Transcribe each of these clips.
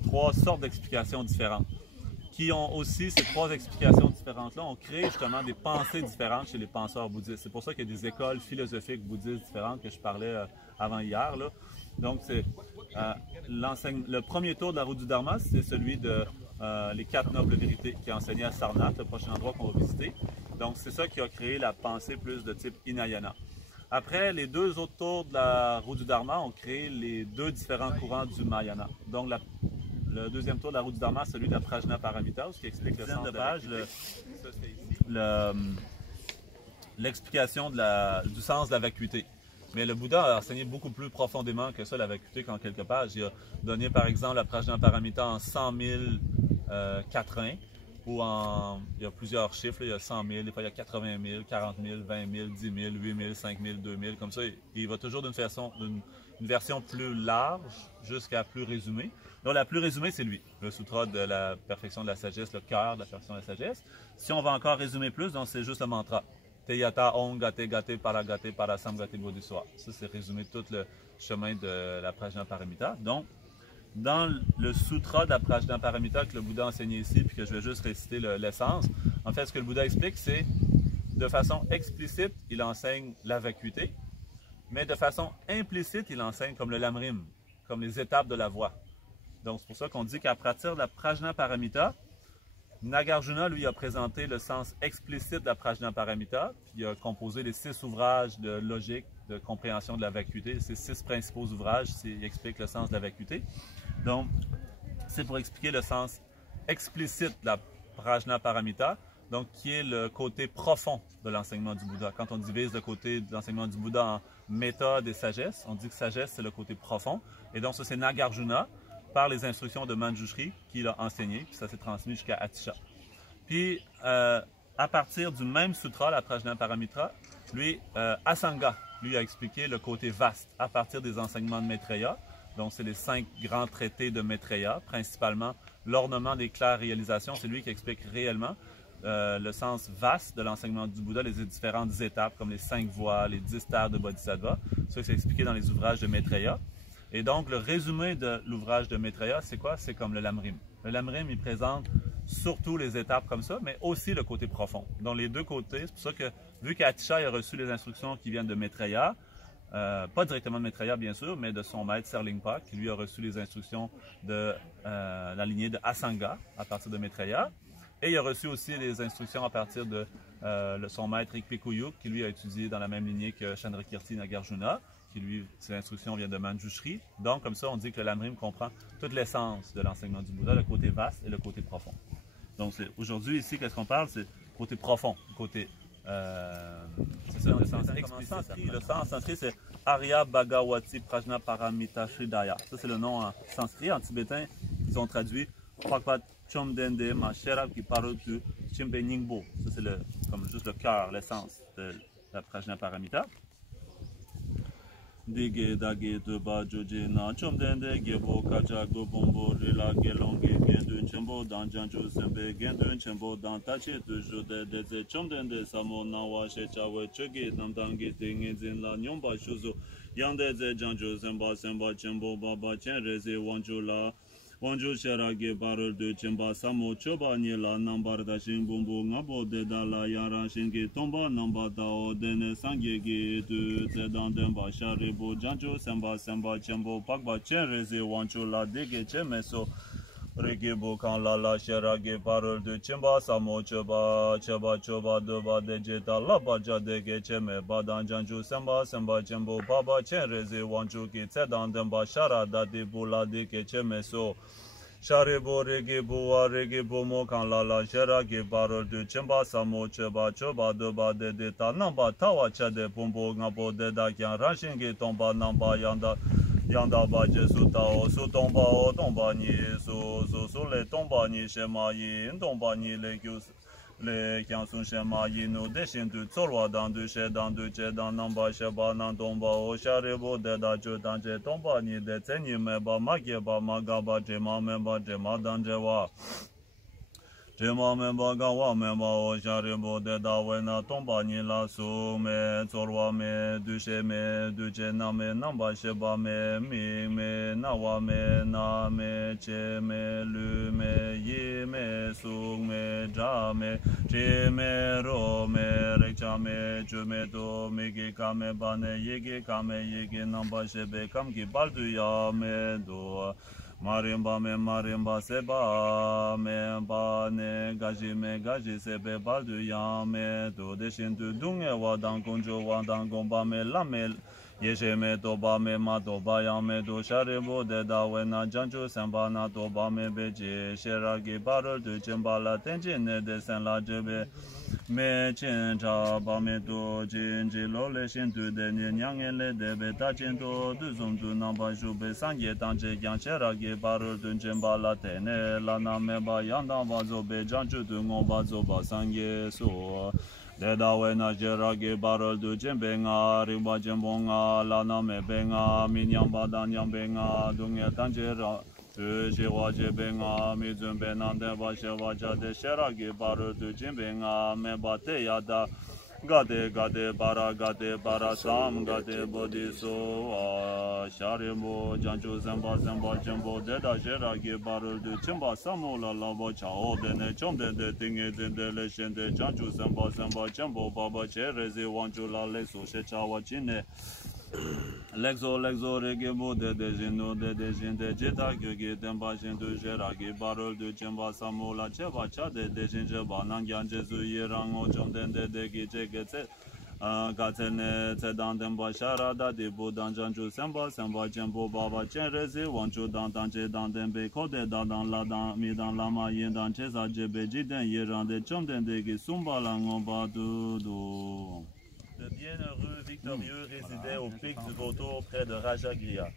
trois sortes d'explications différentes. Qui ont aussi, ces trois explications différentes-là, ont créé justement des pensées différentes chez les penseurs bouddhistes. C'est pour ça qu'il y a des écoles philosophiques bouddhistes différentes que je parlais avant hier, là. Donc, c'est le premier tour de la route du Dharma, c'est celui de les quatre nobles vérités qui est enseigné à Sarnath, le prochain endroit qu'on va visiter. Donc, c'est ça qui a créé la pensée plus de type Hinayana. Après, les deux autres tours de la route du Dharma ont créé les deux différents courants du Mahayana. Donc, le deuxième tour de la route du Dharma, celui de la Prajnaparamita, ce qui explique le sens de page, l'explication du sens de la vacuité. Mais le Bouddha a enseigné beaucoup plus profondément que ça, la vacuité, qu'en quelques pages. Il a donné, par exemple, la Prajnaparamita en 100 000 quatrains, ou il y a plusieurs chiffres, là, il y a 100 000, des fois il y a 80 000, 40 000, 20 000, 10 000, 8 000, 5 000, 2 000, comme ça. Il va toujours d'une version plus large jusqu'à plus résumée. Donc la plus résumée, c'est lui, le sutra de la perfection de la sagesse, le cœur de la perfection de la sagesse. Si on va encore résumer plus, donc c'est juste le mantra. Teyata Om Gate Gate Paragate Parasam Gate Bodhisattva. Ça, c'est résumé tout le chemin de la Prajnaparamita. Donc, dans le sutra de la Prajnaparamita que le Bouddha a enseigné ici, puis que je vais juste réciter l'essence, en fait, ce que le Bouddha explique, c'est de façon explicite, il enseigne la vacuité, mais de façon implicite, il enseigne comme le lamrim, comme les étapes de la voie. Donc, c'est pour ça qu'on dit qu'à partir de la Prajnaparamita, Nagarjuna, lui, a présenté le sens explicite de la Prajnaparamita, puis il a composé les 6 ouvrages de logique, de compréhension de la vacuité, ces 6 principaux ouvrages, il explique le sens de la vacuité. Donc, c'est pour expliquer le sens explicite de la Prajnaparamita, donc qui est le côté profond de l'enseignement du Bouddha. Quand on divise le côté de l'enseignement du Bouddha en méthode et sagesse, on dit que sagesse, c'est le côté profond. Et donc, ça, c'est Nagarjuna, par les instructions de Manjushri, qu'il a enseigné, puis ça s'est transmis jusqu'à Atisha. Puis, à partir du même sutra, la Prajnaparamita, lui, Asanga, lui a expliqué le côté vaste, à partir des enseignements de Maitreya. Donc, c'est les 5 grands traités de Maitreya, principalement l'ornement des claires réalisations, c'est lui qui explique réellement le sens vaste de l'enseignement du Bouddha, les différentes étapes, comme les 5 voies, les 10 terres de Bodhisattva. Ça, c'est expliqué dans les ouvrages de Maitreya. Et donc, le résumé de l'ouvrage de Maitreya, c'est quoi? C'est comme le lamrim. Le lamrim, il présente surtout les étapes comme ça, mais aussi le côté profond. Donc, les deux côtés, c'est pour ça que, vu qu'Atisha a reçu les instructions qui viennent de Maitreya, pas directement de Maitreya, bien sûr, mais de son maître Serlingpa, qui lui a reçu les instructions de la lignée de Asanga, à partir de Maitreya. Et il a reçu aussi les instructions à partir de son maître Ikpikuyuk, qui lui a étudié dans la même lignée que Chandrakirti Nagarjuna, qui lui, ses instructions viennent de Manjushri. Donc, comme ça, on dit que le lamrim comprend toute l'essence de l'enseignement du Bouddha, le côté vaste et le côté profond. Donc, aujourd'hui, ici, qu'est-ce qu'on parle? C'est le côté profond, le côté... c'est ça, le sens explicite. Le sens sanskrit, c'est Arya Bhagavati Prajnaparamita Sridaya. Ça, c'est le nom en sanskrit. En tibétain, ils ont traduit Phakpat Chomdende Ma Sherab qui parle de Chimbe Ningbo. Ça, c'est comme juste le cœur, l'essence de la Prajnaparamita. Dige dage de ba joje na chomdende gebo kacha go bombo rila gelonge gendun chembo dan janjo sembe gendun chembo dan tache de jode de chomdende samo na wa she chawe chege nam dangi tinge zin la nyomba shuzo yande ze janjo semba chembo baba chen reze wanjo la Wanju Sherage Barul de Chimba Samo Choba Nila Nambar da Shimbumbu Ngabo de Dala Yaran Shingi Tomba Namba Dao Dene Sangyegi de Zedan Demba Sharibu Janju Semba Chembo Pagba Chen Rezi Wanchu La Dege Chemeso Regibu Kan Lala Sherage Barul de Chimba Samo Choba Choba Doba de Jeta Labaja Dege Cheme Badan Janju Semba Chembo Baba Chen Rezi Wanchu Ki Zedan Demba Shara Dadi Bula Dege Chemeso Sharibo Regibu Mokan Lala Sherage Barul de Chimba Samo Choba Doba de Deta Namba Tawa Chade Pumbo Ngabo de Dakyan Rashingi Tomba Namba Yanda ba Jesu Tao Su Tomba O Tomba Ni Su Le Tomba Ni Shema Yin Tomba Ni Le Kyus Le Kyan Sun Shema Yin Nu Deshin Du Tsolwa Dan Du She Dan Du Che Dan Namba Sheba Nan Tomba O Sharibo De Da Chu Dan Che Tomba Ni De Tsenyi Me Ba Magye Ba Maga Ba Jema Me Ba Jema Dan Jewa Jima me bagawa me bao sharibo de dawe na tomba ni la su me zorwa me dushe me duje na me namba sheba me mi me nawa me na me che me lu me yi me su me ja me chi me ro me rekcha me chu me do me gi ka me ba ne yi gi ka me yi gi namba shebe kam gi baldu ya me do marimba seba me ba ne gaji sebe baldu ya me do deshin tu dunge wadang kunjo wadang gomba me lamel yeshe me do ba me ma do ba ya me do sharibo de da we na janju samba na do ba me beje sheragi barul du chimba la tenjin ne de sen la jebe me chen cha ba me do jin ji lo le shin tu de ne nyang le de be ta chen do du zum du na ba ju be sang ye dang je yang sheragi barul du chimba la te ne la na me ba yang da ba zo be janju du ngo ba zo ba sang ye so de da we na sheragi barul du chimbe nga ri ba jembo nga la na me be nga min yang ba dan yang be nga du nge dang je ra je wa je be nga mi zum be nan de ba she wa ja de sheragi barul du chimbe nga me ba te ya da gade bara sam gade bodhi so sharimo janju zamba jumbo de da sheragi barul du chimba samola la bo chao de ne chom de tinge de le shen de janju zamba jumbo baba che rezi wanju la le so she chawa chine Lexo regimo de jino de jin de jeta gyugi demba jin du jeragi barul du chimba samola cheva cha de jin jeba nang yan jesu yerang o chom de gi jegetse Gatene Tedan Demba Sharada de Budan Janju Samba Jembo Baba Chen Rezi Wanchu Dan Je Dan Dembe Kode Dan Ladan Midan Lama Yendan Cheza Jebe Jiden Yeran de Chomden de Gisumba Langomba Dudu. Le bienheureux victorieux résidait au pic du Vautour près de Rajagriha.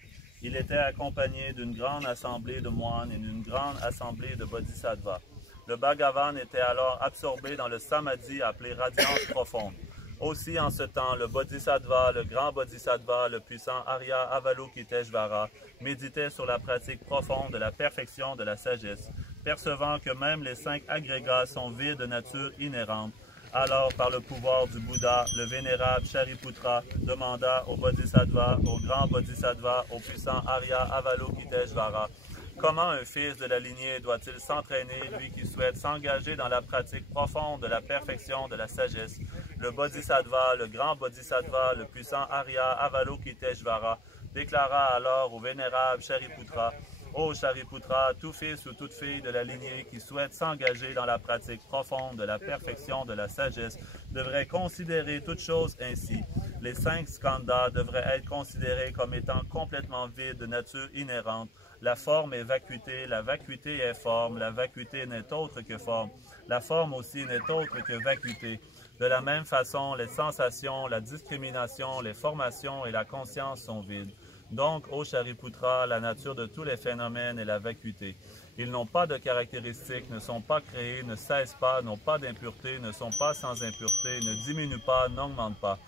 Il était accompagné d'une grande assemblée de moines et d'une grande assemblée de bodhisattvas. Le Bhagavan était alors absorbé dans le samadhi appelé radiance profonde. Aussi en ce temps, le bodhisattva, le grand bodhisattva, le puissant Arya Avalokiteshvara, méditait sur la pratique profonde de la perfection de la sagesse, percevant que même les 5 agrégats sont vides de nature inhérente. Alors, par le pouvoir du Bouddha, le vénérable Shariputra demanda au bodhisattva, au grand bodhisattva, au puissant Arya Avalokiteshvara, comment un fils de la lignée doit-il s'entraîner, lui qui souhaite s'engager dans la pratique profonde de la perfection de la sagesse? Le bodhisattva, le grand bodhisattva, le puissant Arya Avalokiteshvara, déclara alors au vénérable Shariputra, ô Shariputra, tout fils ou toute fille de la lignée qui souhaite s'engager dans la pratique profonde de la perfection de la sagesse devrait considérer toutes choses ainsi. Les 5 skandhas devraient être considérés comme étant complètement vides de nature inhérente. La forme est vacuité, la vacuité est forme, la vacuité n'est autre que forme. La forme aussi n'est autre que vacuité. De la même façon, les sensations, la discrimination, les formations et la conscience sont vides. Donc, ô Shariputra, la nature de tous les phénomènes est la vacuité. Ils n'ont pas de caractéristiques, ne sont pas créés, ne cessent pas, n'ont pas d'impureté, ne sont pas sans impureté, ne diminuent pas, n'augmentent pas.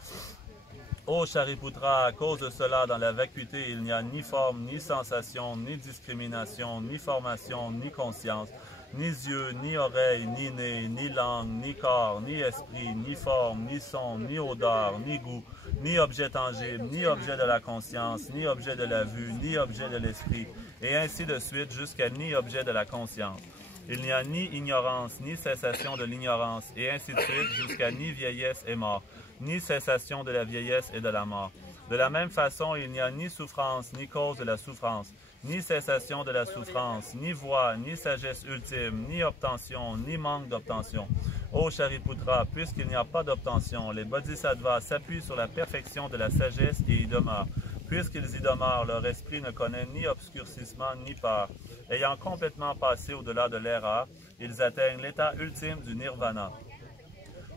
Ô Shariputra, à cause de cela, dans la vacuité, il n'y a ni forme, ni sensation, ni discrimination, ni formation, ni conscience, ni yeux, ni oreilles, ni nez, ni langue, ni corps, ni esprit, ni forme, ni son, ni odeur, ni goût, ni objet tangible, ni objet de la conscience, ni objet de la vue, ni objet de l'esprit, et ainsi de suite jusqu'à ni objet de la conscience. Il n'y a ni ignorance, ni cessation de l'ignorance, et ainsi de suite jusqu'à ni vieillesse et mort, ni cessation de la vieillesse et de la mort. De la même façon, il n'y a ni souffrance, ni cause de la souffrance, ni cessation de la souffrance, ni voie, ni sagesse ultime, ni obtention, ni manque d'obtention. Ô Shariputra, puisqu'il n'y a pas d'obtention, les bodhisattvas s'appuient sur la perfection de la sagesse et y demeurent. Puisqu'ils y demeurent, leur esprit ne connaît ni obscurcissement ni peur. Ayant complètement passé au-delà de l'erreur, ils atteignent l'état ultime du nirvana.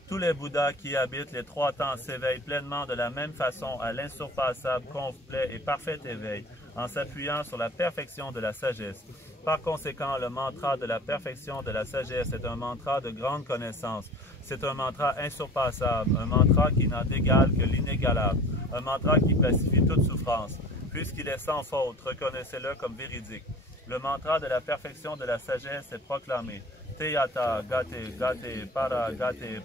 Tous les Bouddhas qui habitent les 3 temps s'éveillent pleinement de la même façon à l'insurpassable, complet et parfait éveil, en s'appuyant sur la perfection de la sagesse. Par conséquent, le mantra de la perfection de la sagesse est un mantra de grande connaissance. C'est un mantra insurpassable, un mantra qui n'a d'égal que l'inégalable, un mantra qui pacifie toute souffrance. Puisqu'il est sans faute, reconnaissez-le comme véridique. Le mantra de la perfection de la sagesse est proclamé. Teyata Gate Gate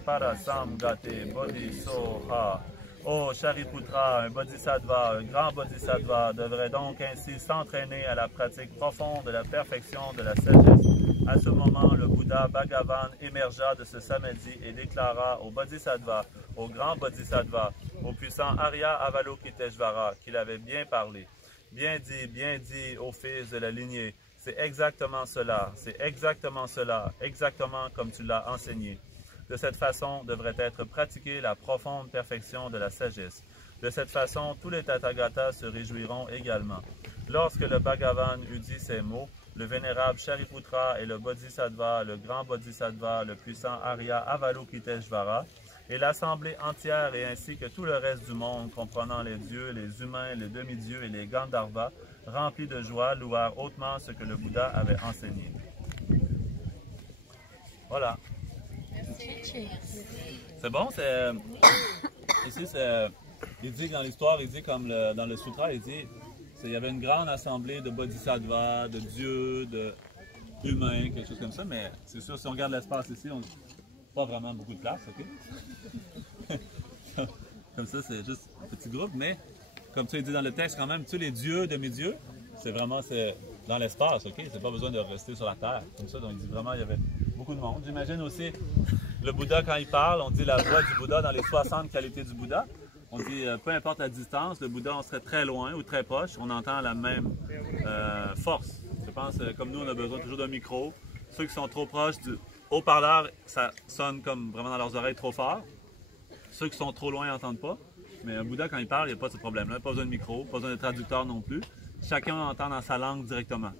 Para Sam Gate Bodhisoha. Oh Shariputra, un bodhisattva, un grand bodhisattva devrait donc ainsi s'entraîner à la pratique profonde de la perfection de la sagesse. À ce moment, le Bouddha Bhagavan émergea de ce samadhi et déclara au bodhisattva, au grand bodhisattva, au puissant Arya Avalokiteshvara, qu'il avait bien parlé. Bien dit, ô fils de la lignée, c'est exactement cela, exactement comme tu l'as enseigné. De cette façon devrait être pratiquée la profonde perfection de la sagesse. De cette façon, tous les Tathagatas se réjouiront également. Lorsque le Bhagavan eut dit ces mots, le vénérable Shariputra et le Bodhisattva, le grand Bodhisattva, le puissant Arya Avalokiteshvara, et l'assemblée entière et ainsi que tout le reste du monde, comprenant les dieux, les humains, les demi-dieux et les Gandharvas, remplis de joie, louèrent hautement ce que le Bouddha avait enseigné. Voilà. C'est bon? Ici, il dit dans l'histoire, il dit comme dans le sutra, il dit il y avait une grande assemblée de bodhisattvas, de dieux, d'humains, quelque chose comme ça, mais c'est sûr, si on regarde l'espace ici, on n'a pas vraiment beaucoup de place, ok? Comme ça, c'est juste un petit groupe, mais comme tu as dit dans le texte, quand même, tous les dieux, demi-dieux, c'est vraiment dans l'espace, ok? C'est pas besoin de rester sur la terre, comme ça, donc il dit vraiment, il y avait beaucoup de monde. J'imagine aussi, le Bouddha, quand il parle, on dit la voix du Bouddha dans les 60 qualités du Bouddha. On dit, peu importe la distance, le Bouddha, on serait très loin ou très proche, on entend la même force. Je pense, comme nous, on a besoin toujours d'un micro. Ceux qui sont trop proches du haut-parleur, ça sonne comme vraiment dans leurs oreilles trop fort. Ceux qui sont trop loin n'entendent pas. Mais un Bouddha, quand il parle, il n'y a pas de ce problème-là. Pas besoin de micro, pas besoin de traducteur non plus. Chacun entend dans sa langue directement.